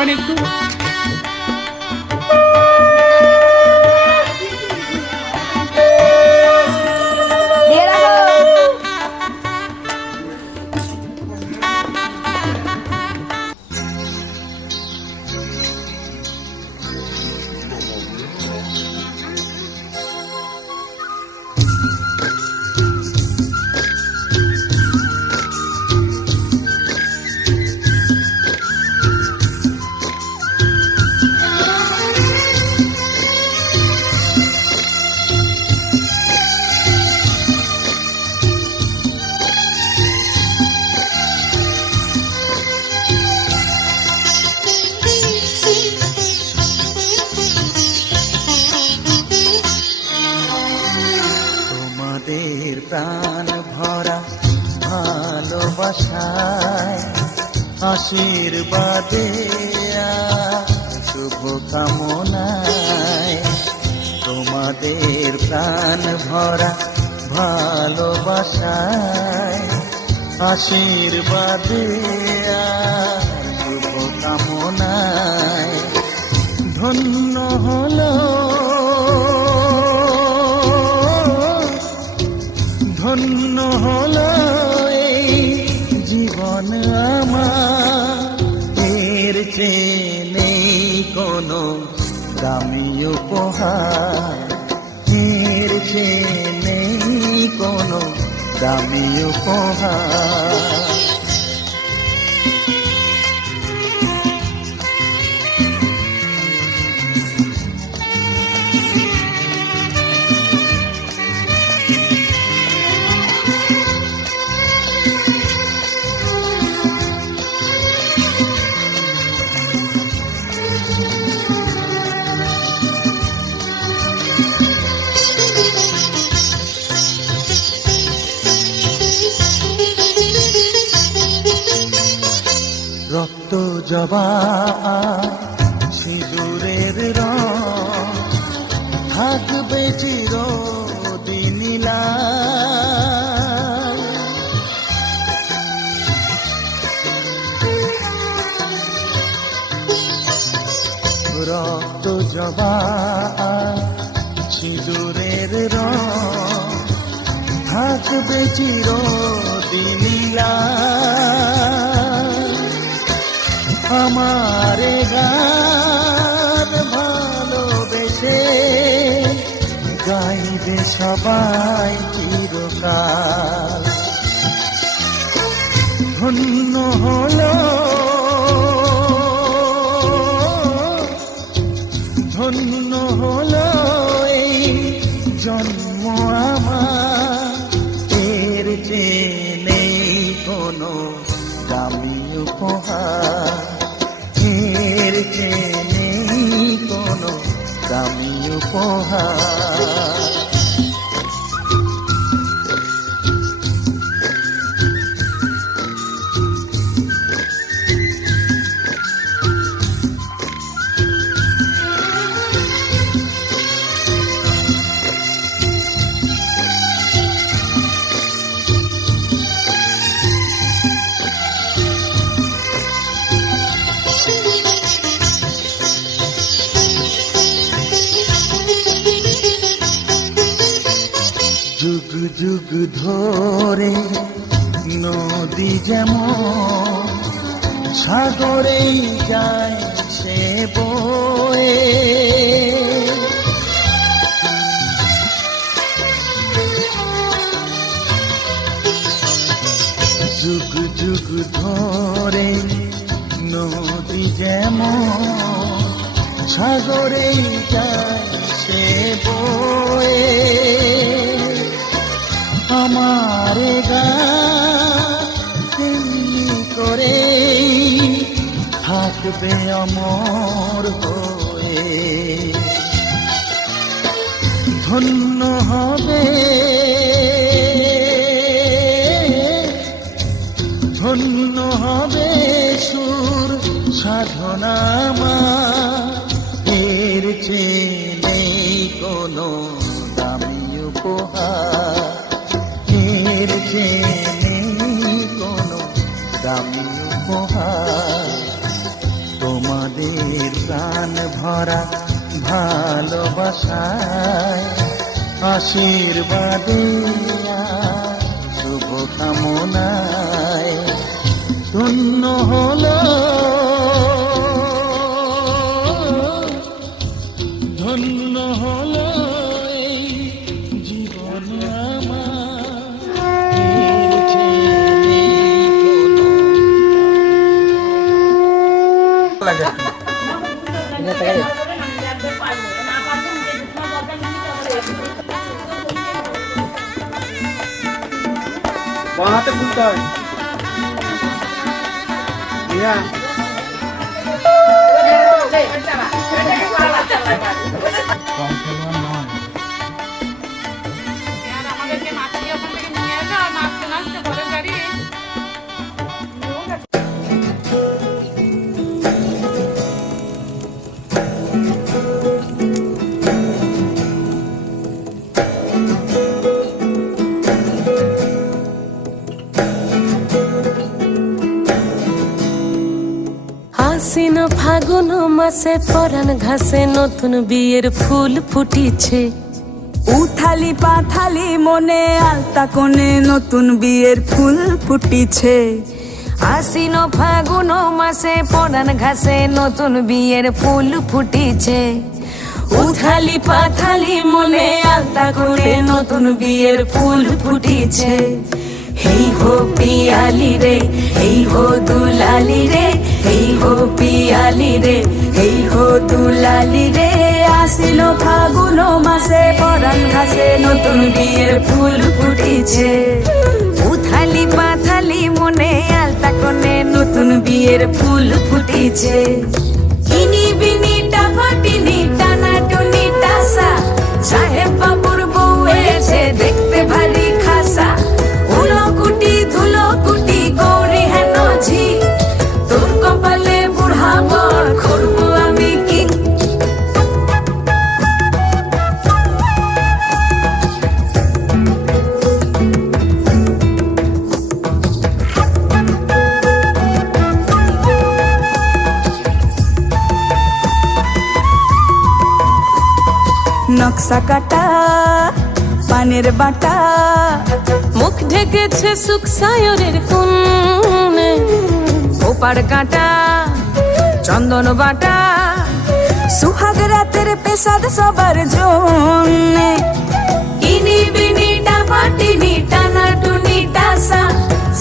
ওখানে একটু প্রাণ ভরা ভালোবাসায় আশীর্বাদে শুভ কামনায় তোমাদের প্রাণ ভরা ভালোবাসায় আশীর্বাদে শুভ কামনায় ধন্য হলো ধন্য হলো এই জীবন আমার, এর চেয়ে নেই কোনো দামি উপহার, এর চেয়ে নেই কোনো দামি উপহার। রক্ত জবা সিঁদুরের রং থাকবে চিরদিন লাল, রক্ত জবা সিঁদুরের রং থাকবে চিরদিন লাল। আমারে গান ভালোবেসে গাইবে সবাই চিরকাল। ধন্য হলো ধন্য হলো এই জন্ম আমার, এর চেয়ে নেই কোনো দামি উপহার, এর চেয়ে নেই কোনো দামি উপহার। যুগ যুগ ধরে নদী যেমন সাগরেই যায় সে বয়ে, যুগ যুগ ধরে নদী যেমন সাগরেই যায় সে বয়ে, আমারে গানি করে থাকবে অমর হয়ে। ধন্য হবে ধন্য হবে সুর সাধনা আমার, এর চেয়ে নেই কোনো দামি উপহার, এর চেয়ে নেই কোনো দামি উপহার। তোমাদের ভরা ভালোবাসায় আশীর্বাদে আর শুভ কামনায় ধন্য হলো ধন্য হলো এই জীবন আমার এর চেয়ে নেই কোনো বাঁহাতে খুলতে হয় আমাদেরকে নাচিয়ে ওখান থেকে নিয়ে আসো আর নাচতে নাচতে ঘরের গাড়ি আশ্বিন ফাগুন মাসে পরাণ ঘাসে নতুন বিয়ের ফুল ফুটিছে। উথালি পাথালি মনে আলতা কোণে নতুন বিয়ের ফুল ফুটিছে। আশ্বিন ফাগুন মাসে পরাণ ঘাসে নতুন বিয়ের ফুল ফুটিছে। উথালি পাথালি মনে আলতা কোণে নতুন বিয়ের ফুল ফুটিছে। হেই হো পিয়ালি রে, হেই হো দুলালি রে, হেই হো পিয়ালি রে, হেই হো দুলালি রে। আশ্বিন ফাগুন মাসে পরাণ ঘাসে নতুন বিয়ের ফুল ফুটিছে। উথালি পাথালি মনে আলতা কোণে নতুন বিয়ের ফুল ফুটিছে। ইনি বিনি টাপাটিনি টানা টুনি টাসা, সাহেব বাবুর বউ এসে দেখতে ভারী খাসা। উলো কুটি ধুলো কুটি গৌরী হেন ঝি, তোর কপালে বুড়া বর করবো আমি কি। নকশা কাটা পানের বাটা, মুখ ঢেকেছে সুখ সায়রের কোণে। ওপার কাটা চন্দন বাটা, সুহাগ রাতের পেশাদ সবার জন্যে। ইনি বিনি টাপাটিনি টানা টুনি টাসা,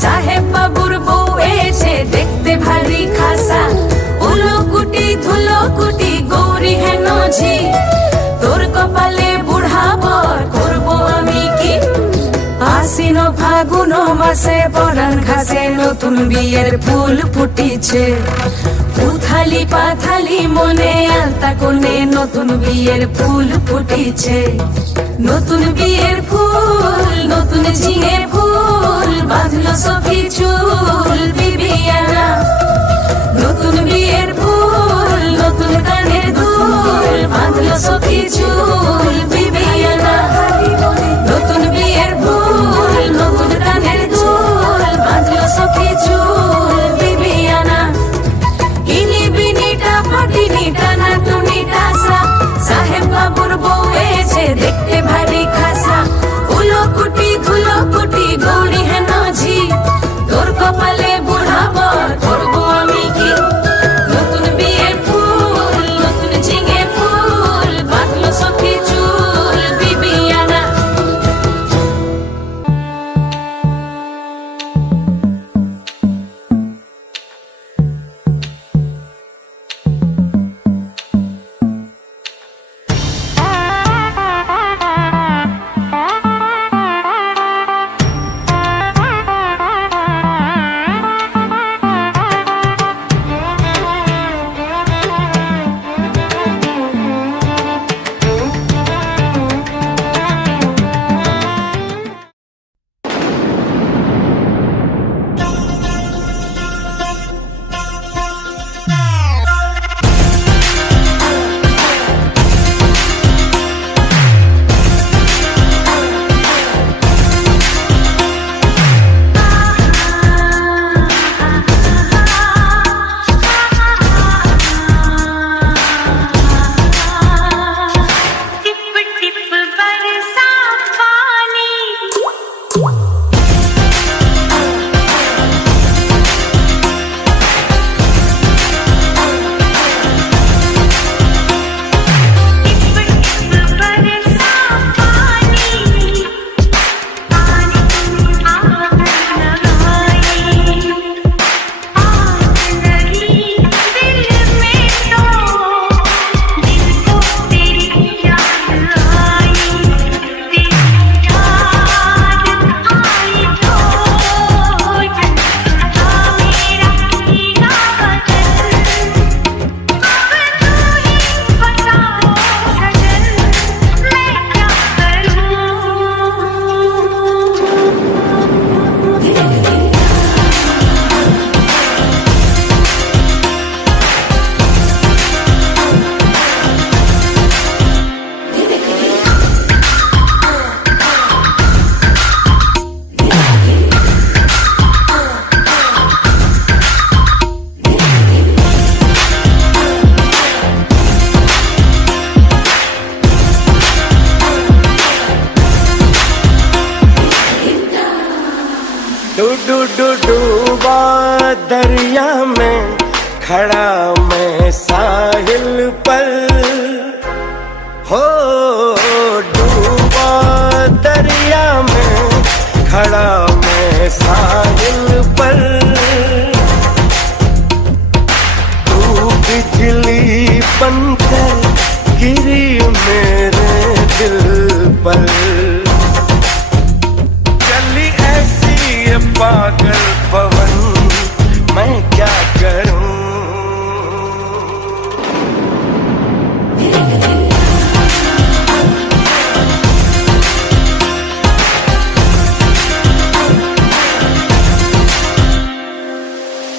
সাহেব বাবুর বউ এসে দেখতে ভারী খাসা। উলো কুটি ধুলো কুটি গৌরী হেন ঝি, তোর কপালে বুড়া বর করবো আমি কি। আশ্বিন ফাগুন মাসে পরাণ ঘাসে নতুন বিয়ের ফুল ফুটিছে। উথালি পাথালি মনে আলতা কোণে নতুন বিয়ের ফুল ফুটিছে। নতুন বিয়ের ফুল নতুন ঝিঙে ফুল বাঁধলো সখী চুল বিবিয়ানা। নতুন বিয়ের ফুল নতুন কানের দুল বাঁধলো সখী চুল বিবিয়ানা। নতুন বিয়ের ফুল নতুন কানের দুল বাঁধলো সখী চুল বিবিয়ানা। ইনি বিনি টাপাটিনি টানা টুনি টাসা, সাহেব বাবুর বউ এসে দেখতে ভারী খাসা। উলো কুটি ধুলো কুটি গৌরী হেন ঝি, তোর কপালে বুড়া বর করবো আমি কি। নতুন বিয়ের ফুল নতুন ঝিঙে ফুল বাঁধলো সখী চুল বিবিয়ানা। खड़ा मैं साहिल पर, हो डूबा दरिया में खड़ा मैं साहिल पर, तू बिजली बनकर गिरी मेरे दिल पर, चली ऐसी ये पागल पवन मैं क्या करूं।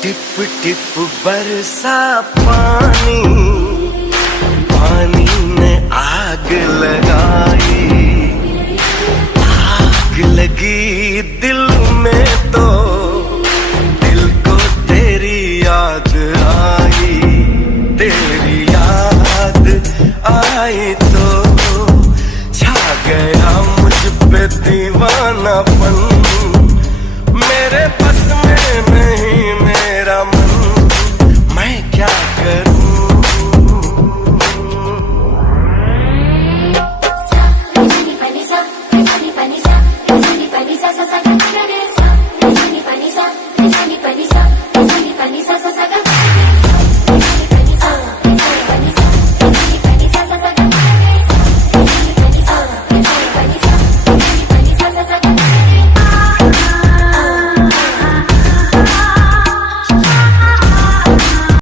टिप टिप बरसा पानी, पानी ने आग लगाई, आग लगी दिल में तो दिल को तेरी याद आई।